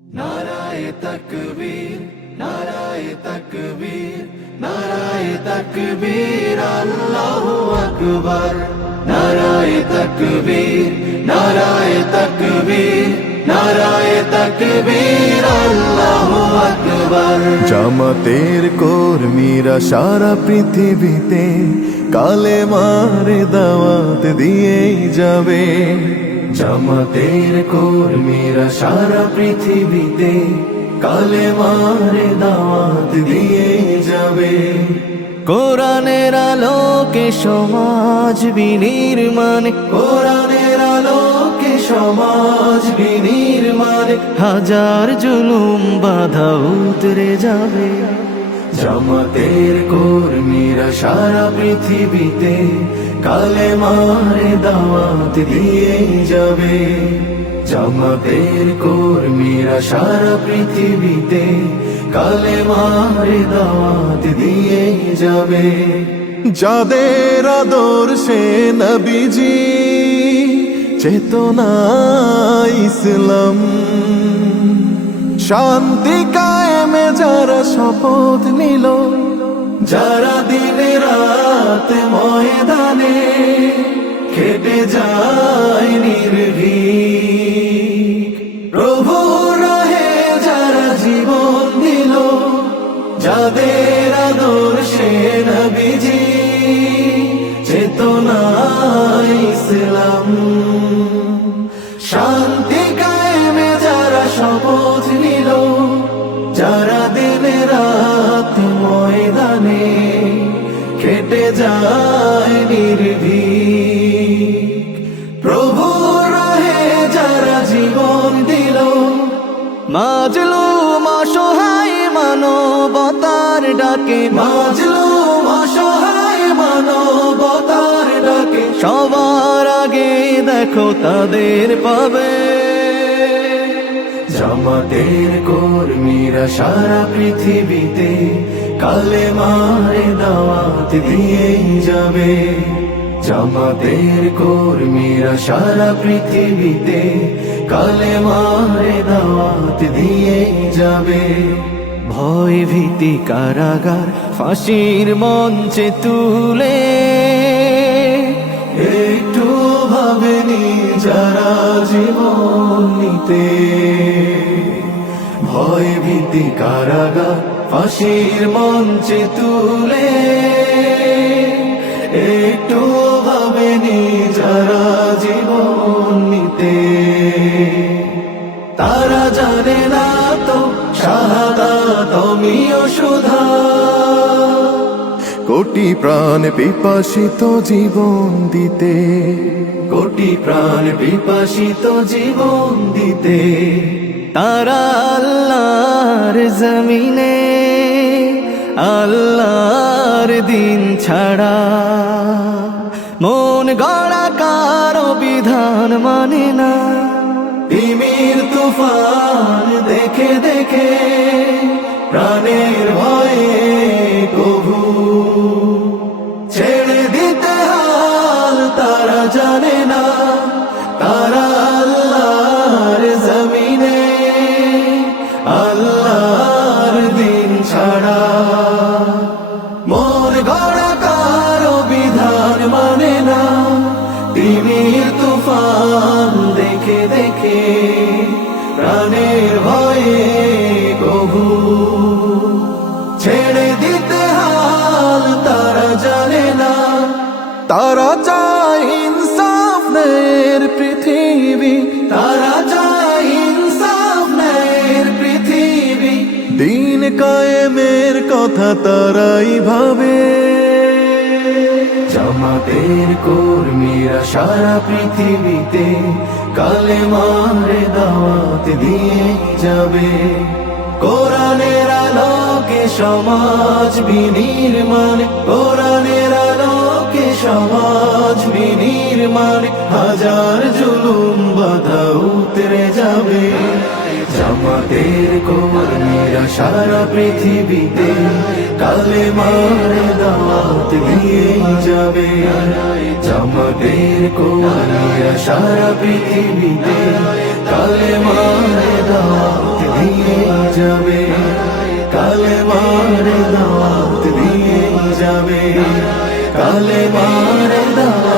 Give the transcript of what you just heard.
नाराए तकबीर, नाराए तकबीर, नाराए तकबीर, अल्लाहु अकबर। नाराए तकबीर, नाराए तकबीर, नाराए तकबीर, अल्लाहु अकबर। জামাতের কর্মীরা সারা পৃথিবীতে কালেমার দাওয়াত দিয়েই যাবে। জামাতের কর্মীরা সারা পৃথিবীতে কালেমার দাওয়াত দিয়ে যাবে। কোরআনের আলোকে সমাজ বিনির্মাণ, কোরআনের আলোকে সমাজ বিনির্মাণ, হাজার জুলুম বাধা উতরে যাবে। জামাতের কর্মীরা সারা পৃথিবীতে কালেমার দাওয়াত দিয়ে যাবে। জামাতের কর্মীরা সারা পৃথিবীতে কালেমার দাওয়াত দিয়ে যাবে। যাদের আদর্শে নবীজি চেতনা ইসলাম, শান্তি কায়েমে যারা শপথ নিল, যারা দিনে রাত ময়দানে খেটে যায় নির্ভীক, প্রভু রাহে যারা জীবন দিল, যাদের আদর্শে নবীজি চেতনা ইসলাম, শান্তি কায়েমে যারা শপথ নিল, যারা দিনে রাত ময়দানে খেটে যায় নির্ভীক, প্রভু রাহে যারা জীবন দিল, মাজলুম অসহায় মানবতার ডাকে, মাজলুম অসহায় মানবতার ডাকে, সবার আগে দেখো তাদের পাবে। জামাতের কর্মীরা সারা পৃথিবীতে কালেমার দাওয়াত দিয়ে যাবে। জামাতের কর্মীরা সারা পৃথিবীতে কালেমার দাওয়াত দিয়ে যাবে। ভয় ভীতি কারাগার ফাঁসির মঞ্চে তুলে, একটু ভাবেনি যারা জীবন নিতে, ভয় ভীতি কারাগার ফাঁসির মঞ্চে তুলে, একটু ভাবেনি যারা জীবন নিতে, তারা জানে না তো শাহাদাত অমিয় সুধা। কোটি প্রাণ পিপাসিত জীবন দিতে, কোটি প্রাণ বিপাসিত জীবন দিতে, তারা আল্লাহর জমিনে আল্লাহর দিন ছাড়া মন গড়া কারো বিধান মানে না। তিমির তুফান দেখে দেখে প্রাণের ভয়ে কভু ছেড়ে দিতে হাল তারা জানে না। তারা আল্লাহর জমিনে আল্লাহর দিন ছাড়া মন গড়া কারো বিধান মানে না। তিমির তুফান দেখে দেখে প্রাণের ভয়ে কভু ছেড়ে দিতে হাল তারা জানে না। তারা চায় ইনসাফ ন্যায়ের পৃথিবী, তারা চায় ইনসাফ ন্যায়ের পৃথিবী, দিন কায়েমের কথা তারাই ভাবে। জামাতের কর্মীরা সারা পৃথিবীতে কালেমার দাওয়াত দিয়ে যাবে। কোরআনের আলোকে সমাজ বিনির্মাণ, কোরআনের আলোকে সমাজ বিনির্মাণ, হাজার জুলুম বাধা উতরে যাবে। জামাতের কর্মীরা সারা পৃথিবীতে কালেমার দাওয়াত দিয়ে যাবে। জামাতের কর্মীরা সারা পৃথিবীতে কালেমার দাওয়াত যাবে, কালেমার দাওয়াত দিয়ে যাবে, কালেমার দাওয়াত